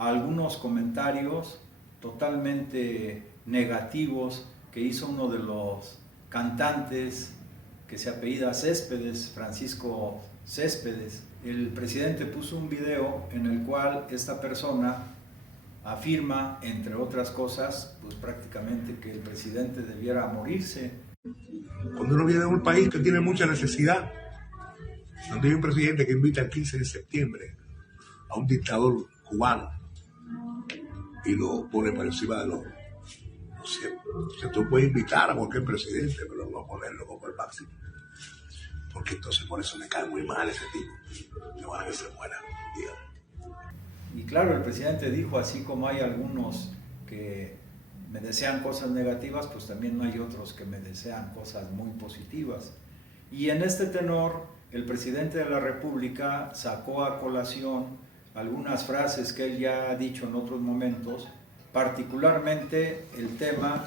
a algunos comentarios totalmente negativos que hizo uno de los cantantes que se apellida Céspedes, Francisco Céspedes. El presidente puso un video en el cual esta persona afirma, entre otras cosas, pues prácticamente que el presidente debiera morirse. Cuando uno viene de un país que tiene mucha necesidad, donde hay un presidente que invita el 15 de septiembre a un dictador cubano y lo pone por encima de los... No sé, tú puedes invitar a cualquier presidente, pero no ponerlo como el máximo. Porque entonces por eso me cae muy mal ese tipo. Me van a que se muera, digamos. Y claro, el presidente dijo, así como hay algunos que me desean cosas negativas, pues también hay otros que me desean cosas muy positivas. Y en este tenor, el presidente de la República sacó a colación algunas frases que él ya ha dicho en otros momentos, particularmente el tema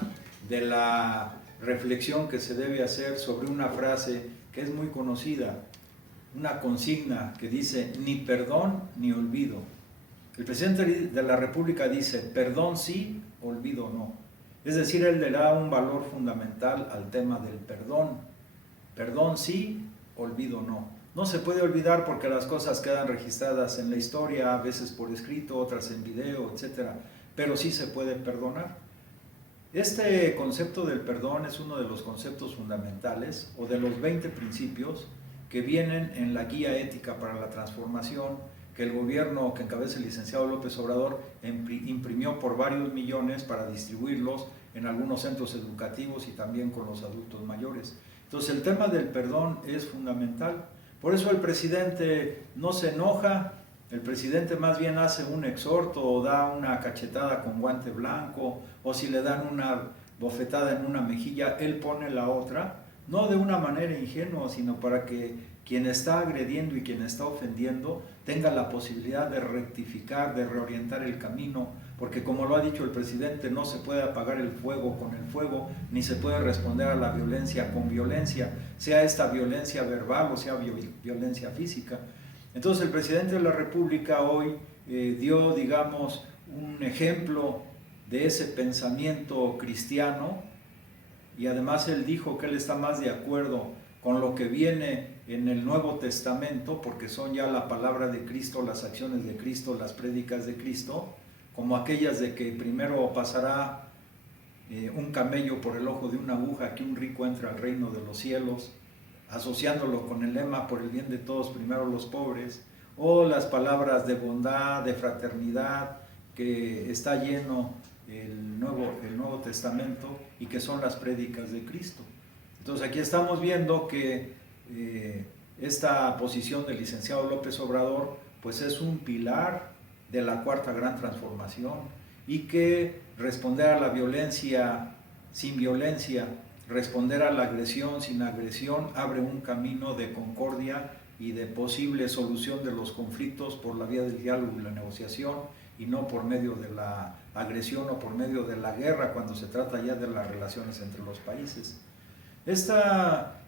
de la reflexión que se debe hacer sobre una frase que es muy conocida, una consigna que dice, ni perdón ni olvido. El presidente de la República dice, perdón sí, olvido no. Es decir, él le da un valor fundamental al tema del perdón. Perdón sí, olvido no. No se puede olvidar porque las cosas quedan registradas en la historia, a veces por escrito, otras en video, etc. Pero sí se puede perdonar. Este concepto del perdón es uno de los conceptos fundamentales o de los 20 principios que vienen en la Guía Ética para la Transformación que el gobierno que encabeza el licenciado López Obrador imprimió por varios millones para distribuirlos en algunos centros educativos y también con los adultos mayores. Entonces el tema del perdón es fundamental. Por eso el presidente no se enoja, el presidente más bien hace un exhorto o da una cachetada con guante blanco, o si le dan una bofetada en una mejilla, él pone la otra, no de una manera ingenua, sino para que quien está agrediendo y quien está ofendiendo tenga la posibilidad de rectificar, de reorientar el camino, porque como lo ha dicho el presidente, no se puede apagar el fuego con el fuego, ni se puede responder a la violencia con violencia, sea esta violencia verbal o sea violencia física. Entonces el presidente de la República hoy dio, digamos, un ejemplo de ese pensamiento cristiano, y además él dijo que él está más de acuerdo con lo que viene en el Nuevo Testamento, porque son ya la palabra de Cristo, las acciones de Cristo, las prédicas de Cristo, como aquellas de que primero pasará un camello por el ojo de una aguja, que un rico entre al reino de los cielos, asociándolo con el lema por el bien de todos, primero los pobres, o las palabras de bondad, de fraternidad, que está lleno el Nuevo Testamento y que son las prédicas de Cristo. Entonces aquí estamos viendo que esta posición del licenciado López Obrador pues es un pilar de la cuarta gran transformación, y que responder a la violencia sin violencia, responder a la agresión sin agresión, abre un camino de concordia y de posible solución de los conflictos por la vía del diálogo y la negociación, y no por medio de la agresión o por medio de la guerra cuando se trata ya de las relaciones entre los países. Esta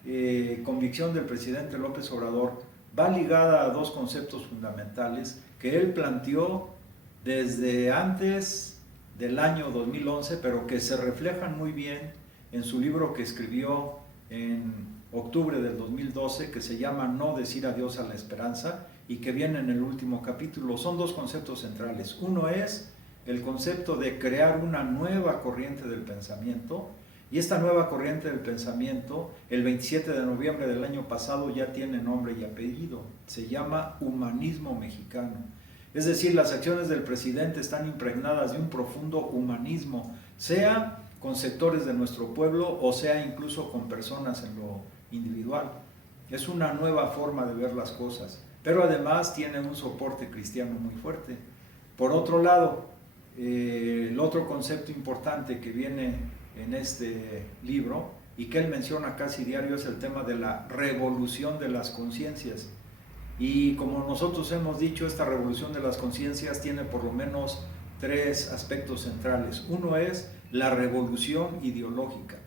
convicción del presidente López Obrador va ligada a dos conceptos fundamentales que él planteó desde antes del año 2011, pero que se reflejan muy bien en su libro que escribió en octubre del 2012, que se llama No decir adiós a la esperanza, y que viene en el último capítulo. Son dos conceptos centrales. Uno es el concepto de crear una nueva corriente del pensamiento, y esta nueva corriente del pensamiento, el 27 de noviembre del año pasado, ya tiene nombre y apellido. Se llama humanismo mexicano. Es decir, las acciones del presidente están impregnadas de un profundo humanismo, sea con sectores de nuestro pueblo o sea incluso con personas en lo individual. Es una nueva forma de ver las cosas, pero además tiene un soporte cristiano muy fuerte. Por otro lado, el otro concepto importante que viene en este libro y que él menciona casi diario es el tema de la revolución de las conciencias. Y como nosotros hemos dicho, esta revolución de las conciencias tiene por lo menos tres aspectos centrales. Uno es la revolución ideológica,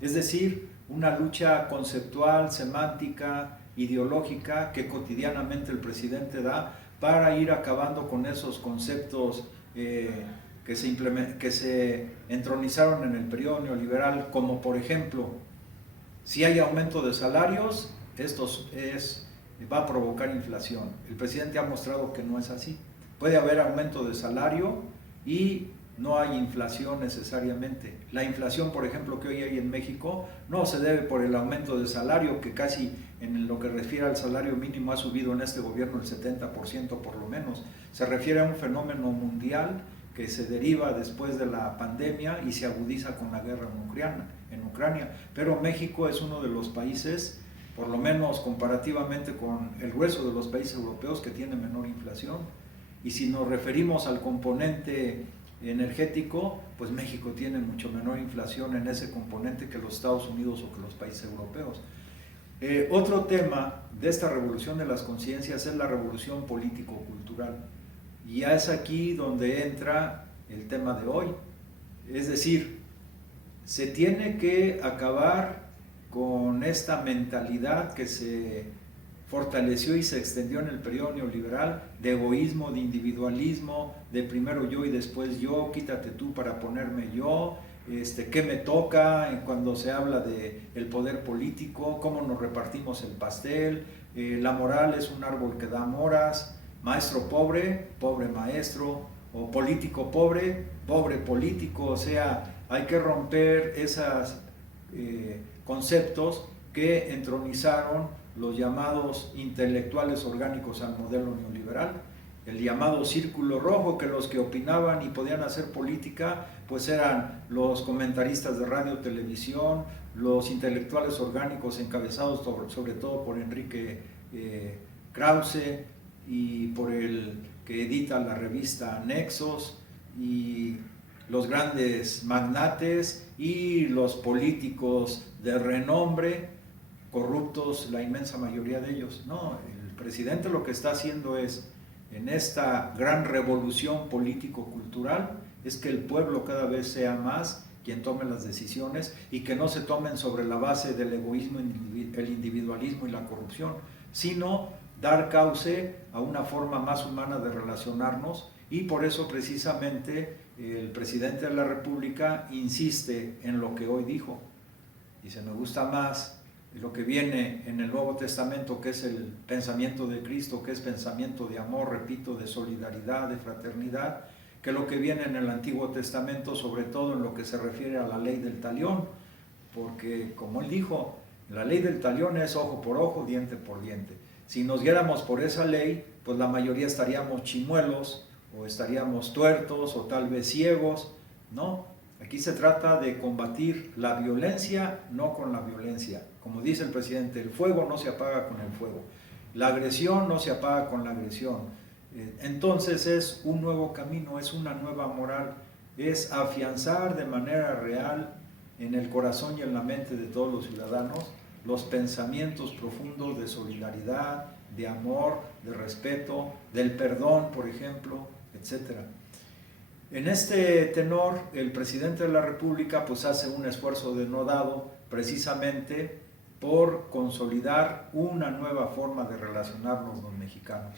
es decir, una lucha conceptual, semántica, ideológica que cotidianamente el presidente da para ir acabando con esos conceptos que se entronizaron en el periodo neoliberal, como por ejemplo, si hay aumento de salarios, va a provocar inflación. El presidente ha mostrado que no es así. Puede haber aumento de salario y no hay inflación necesariamente. La inflación, por ejemplo, que hoy hay en México, no se debe por el aumento de salario, que casi en lo que refiere al salario mínimo ha subido en este gobierno el 70% por lo menos. Se refiere a un fenómeno mundial que se deriva después de la pandemia y se agudiza con la guerra en Ucrania. Pero México es uno de los países, por lo menos comparativamente con el grueso de los países europeos, que tiene menor inflación. Y si nos referimos al componente energético, pues México tiene mucho menor inflación en ese componente que los Estados Unidos o que los países europeos. Otro tema de esta revolución de las conciencias es la revolución político-cultural. Y ya es aquí donde entra el tema de hoy. Es decir, se tiene que acabar con esta mentalidad que se fortaleció y se extendió en el periodo neoliberal, de egoísmo, de individualismo, de primero yo y después yo, quítate tú para ponerme yo, qué me toca, cuando se habla del poder político, cómo nos repartimos el pastel, la moral es un árbol que da moras, maestro pobre, pobre maestro, o político pobre, pobre político. O sea, hay que romper esos conceptos que entronizaron los llamados intelectuales orgánicos al modelo neoliberal, el llamado círculo rojo, que los que opinaban y podían hacer política pues eran los comentaristas de radio, televisión, los intelectuales orgánicos encabezados sobre todo por Enrique Krause y por el que edita la revista Nexos, y los grandes magnates y los políticos de renombre, corruptos, la inmensa mayoría de ellos. No, el presidente lo que está haciendo es, en esta gran revolución político-cultural, es que el pueblo cada vez sea más quien tome las decisiones y que no se tomen sobre la base del egoísmo, el individualismo y la corrupción, sino dar cauce a una forma más humana de relacionarnos. Y por eso precisamente el presidente de la República insiste en lo que hoy dijo. Dice, me gusta más lo que viene en el Nuevo Testamento, que es el pensamiento de Cristo, que es pensamiento de amor, repito, de solidaridad, de fraternidad, que lo que viene en el Antiguo Testamento, sobre todo en lo que se refiere a la ley del talión, porque como él dijo, la ley del talión es ojo por ojo, diente por diente. Si nos guiáramos por esa ley, pues la mayoría estaríamos chimuelos, o estaríamos tuertos, o tal vez ciegos. No, aquí se trata de combatir la violencia, no con la violencia. Como dice el presidente, el fuego no se apaga con el fuego, la agresión no se apaga con la agresión. Entonces es un nuevo camino, es una nueva moral, es afianzar de manera real en el corazón y en la mente de todos los ciudadanos los pensamientos profundos de solidaridad, de amor, de respeto, del perdón, por ejemplo, etc. En este tenor, el presidente de la República pues hace un esfuerzo denodado precisamente por consolidar una nueva forma de relacionarnos los mexicanos.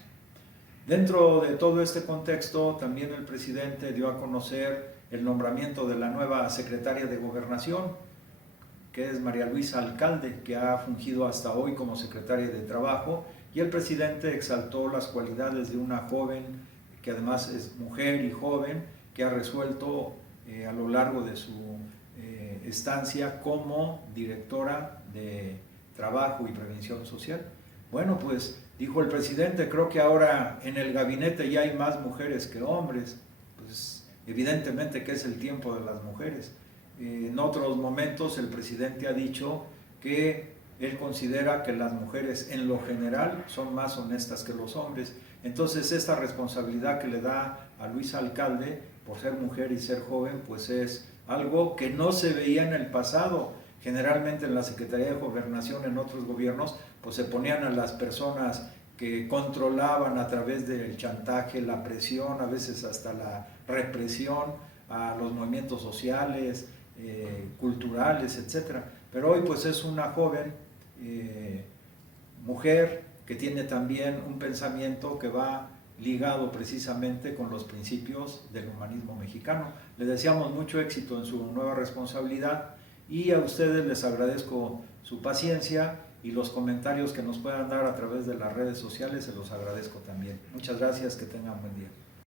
Dentro de todo este contexto, también el presidente dio a conocer el nombramiento de la nueva secretaria de Gobernación, que es María Luisa Alcalde, que ha fungido hasta hoy como secretaria de Trabajo, y el presidente exaltó las cualidades de una joven, que además es mujer y joven, que ha resuelto a lo largo de su estancia como directora de Trabajo y Prevención Social. Bueno, pues dijo el presidente, creo que ahora en el gabinete ya hay más mujeres que hombres. Pues evidentemente que es el tiempo de las mujeres. En otros momentos el presidente ha dicho que él considera que las mujeres en lo general son más honestas que los hombres. Entonces esta responsabilidad que le da a Luisa Alcalde por ser mujer y ser joven, pues es algo que no se veía en el pasado. Generalmente en la Secretaría de Gobernación, en otros gobiernos, pues se ponían a las personas que controlaban a través del chantaje, la presión, a veces hasta la represión a los movimientos sociales, culturales, etc. Pero hoy pues es una joven mujer que tiene también un pensamiento que va ligado precisamente con los principios del humanismo mexicano. Les deseamos mucho éxito en su nueva responsabilidad y a ustedes les agradezco su paciencia y los comentarios que nos puedan dar a través de las redes sociales, se los agradezco también. Muchas gracias, que tengan buen día.